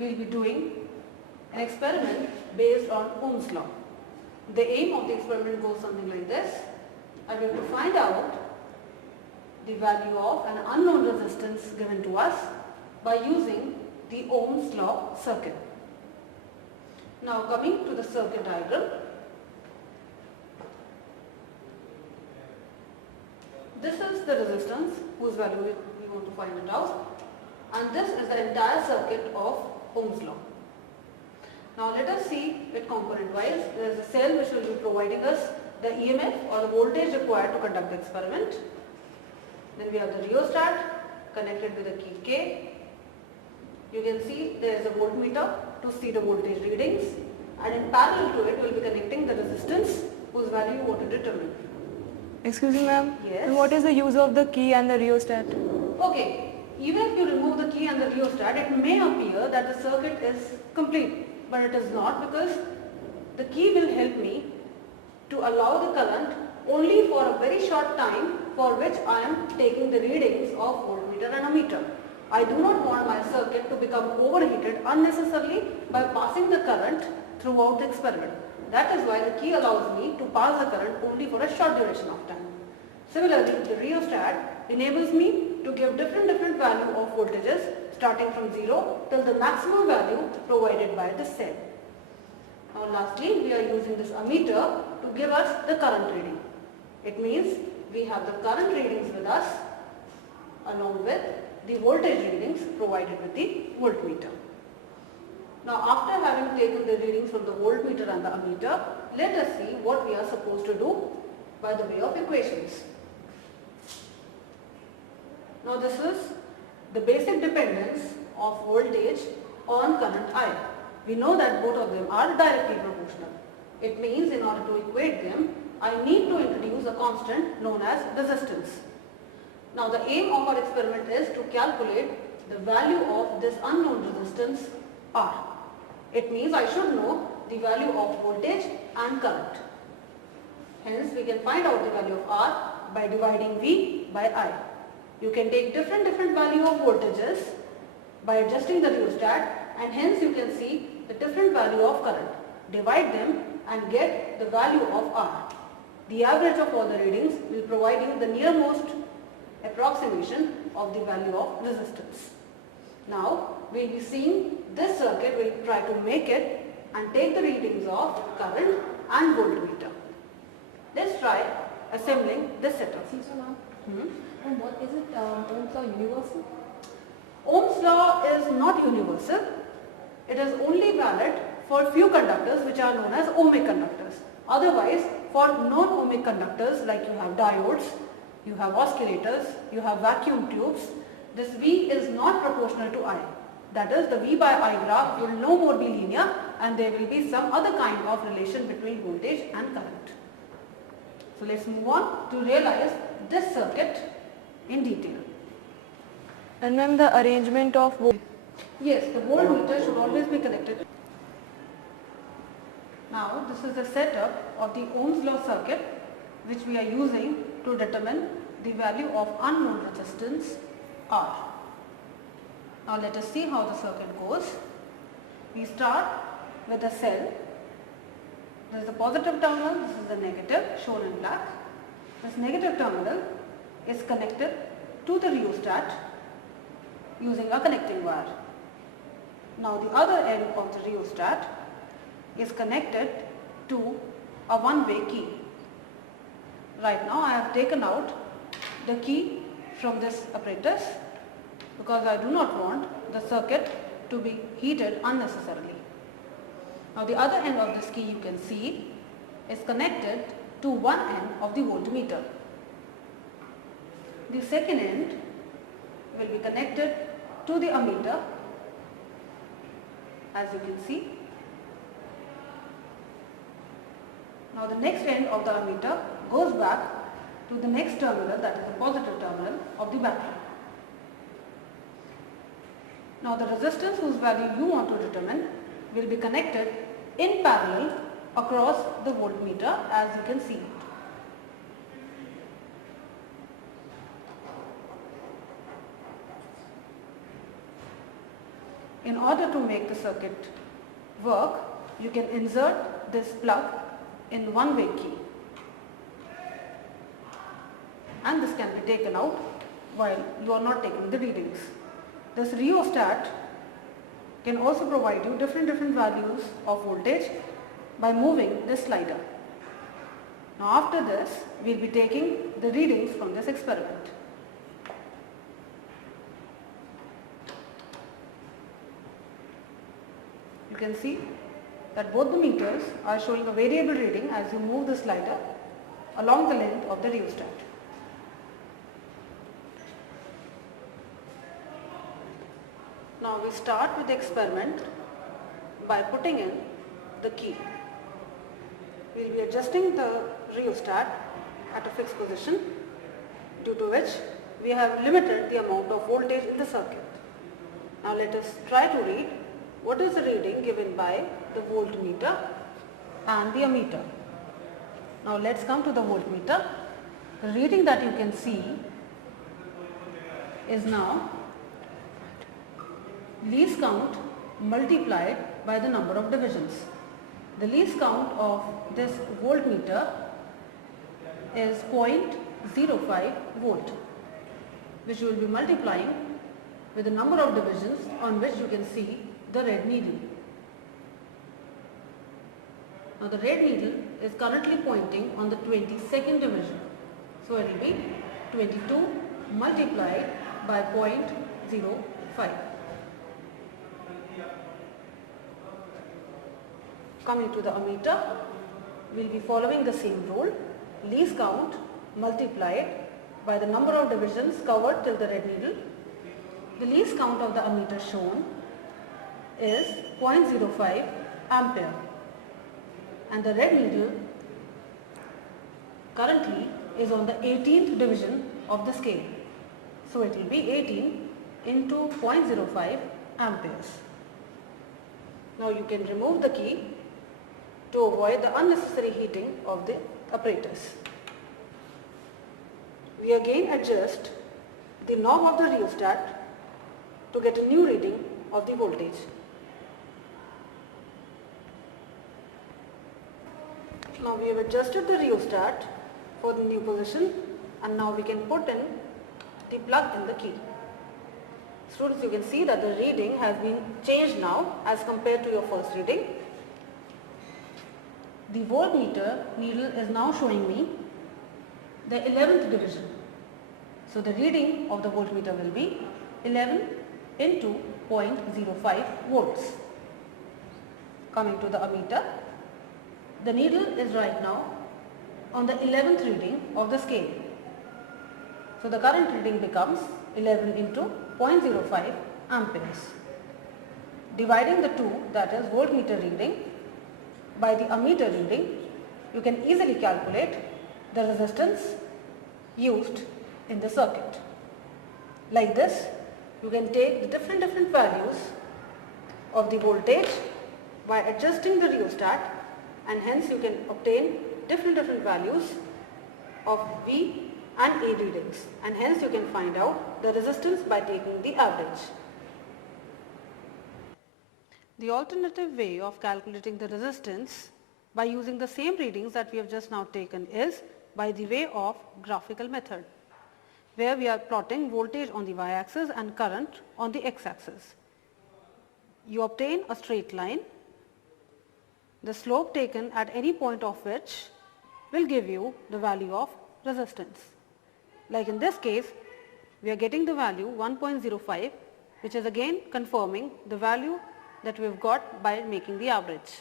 we will be doing an experiment based on Ohm's law. The aim of the experiment goes something like this. I will to find out the value of an unknown resistance given to us by using the Ohm's law circuit. Now coming to the circuit diagram, this is the resistance whose value we want to find it out, and this is the entire circuit of Ohm's law. Now let us see it component wise. There is a cell which will be providing us the EMF or the voltage required to conduct the experiment. Then we have the rheostat connected with the key K. You can see there is a voltmeter to see the voltage readings, and in parallel to it we will be connecting the resistance whose value you want to determine. Excuse me, ma'am. Yes. And what is the use of the key and the rheostat? Okay, even if you remove the key and the rheostat, it may appear that the circuit is complete, but it is not, because the key will help me to allow the current only for a very short time for which I am taking the readings of voltmeter and ammeter. I do not want my circuit to become overheated unnecessarily by passing the current throughout the experiment. That is why the key allows me to pass the current only for a short duration of time. Similarly, the rheostat enables me to give different value of voltages starting from 0 till the maximum value provided by the cell. Now lastly, we are using this ammeter to give us the current reading. It means we have the current readings with us along with the voltage readings provided with the voltmeter. Now after having taken the readings from the voltmeter and the ammeter, let us see what we are supposed to do by the way of equations. Now this is the basic dependence of voltage on current I. We know that both of them are directly proportional. It means in order to equate them, I need to introduce a constant known as resistance. Now the aim of our experiment is to calculate the value of this unknown resistance R. It means I should know the value of voltage and current. Hence we can find out the value of R by dividing V by I. You can take different value of voltages by adjusting the rheostat, and hence you can see the different value of current. Divide them and get the value of R. The average of all the readings will provide you the nearmost approximation of the value of resistance. Now we will be seeing this circuit. We will try to make it and take the readings of current and voltmeter. Let's try assembling this setup. And what is it? Ohm's law universal? Ohm's law is not universal. It is only valid for few conductors which are known as ohmic conductors. Otherwise, for non-ohmic conductors like you have diodes, you have oscillators, you have vacuum tubes, this V is not proportional to I. That is, the V by I graph will no more be linear, and there will be some other kind of relation between voltage and current. So let's move on to realize this circuit in detail. And ma'am, the arrangement of Yes, the voltmeter should always be connected. Now this is the setup of the Ohm's law circuit which we are using to determine the value of unknown resistance R. Now let us see how the circuit goes. We start with a cell. This is the positive terminal, this is the negative, shown in black. This negative terminal is connected to the rheostat using a connecting wire. Now the other end of the rheostat is connected to a one-way key. Right now I have taken out the key from this apparatus because I do not want the circuit to be heated unnecessarily. Now the other end of this key, you can see, is connected to one end of the voltmeter. The second end will be connected to the ammeter, as you can see. Now the next end of the ammeter goes back to the next terminal, that is the positive terminal of the battery. Now the resistance whose value you want to determine will be connected in parallel across the voltmeter, as you can see. in order to make the circuit work, you can insert this plug in one-way key, and this can be taken out while you are not taking the readings. This rheostat can also provide you different values of voltage by moving this slider. Now after this, we will be taking the readings from this experiment. You can see that both the meters are showing a variable reading as you move the slider along the length of the rheostat. Now we start with the experiment by putting in the key. We will be adjusting the rheostat at a fixed position, due to which we have limited the amount of voltage in the circuit. Now let us try to read what is the reading given by the voltmeter and the ammeter. Now let's come to the voltmeter. The reading that you can see is now least count multiplied by the number of divisions. The least count of this voltmeter is 0.05 volt, which you will be multiplying with the number of divisions on which you can see the red needle. Now the red needle is currently pointing on the 22nd division. So it will be 22 multiplied by 0.05. Coming to the ammeter, we will be following the same rule. Least count multiplied by the number of divisions covered till the red needle. The least count of the ammeter shown is 0.05 ampere, and the red needle currently is on the 18th division of the scale. So it will be 18 into 0.05 amperes. Now you can remove the key to avoid the unnecessary heating of the apparatus. We again adjust the knob of the rheostat to get a new reading of the voltage. Now we have adjusted the rheostat for the new position, and now we can put in the plug in the key. Students, you can see that the reading has been changed now as compared to your first reading. The voltmeter needle is now showing me the 11th division. So the reading of the voltmeter will be 11 into 0.05 volts. Coming to the ammeter, the needle is right now on the 11th reading of the scale. So the current reading becomes 11 into 0.05 amperes. Dividing the two, that is voltmeter reading, by the ammeter reading, you can easily calculate the resistance used in the circuit. Like this, you can take the different values of the voltage by adjusting the rheostat, and hence you can obtain different values of V and A readings, and hence you can find out the resistance by taking the average. The alternative way of calculating the resistance by using the same readings that we have just now taken is by the way of graphical method, where we are plotting voltage on the y-axis and current on the x-axis. You obtain a straight line, the slope taken at any point of which will give you the value of resistance. Like in this case, we are getting the value 1.05, which is again confirming the value that we have got by making the average.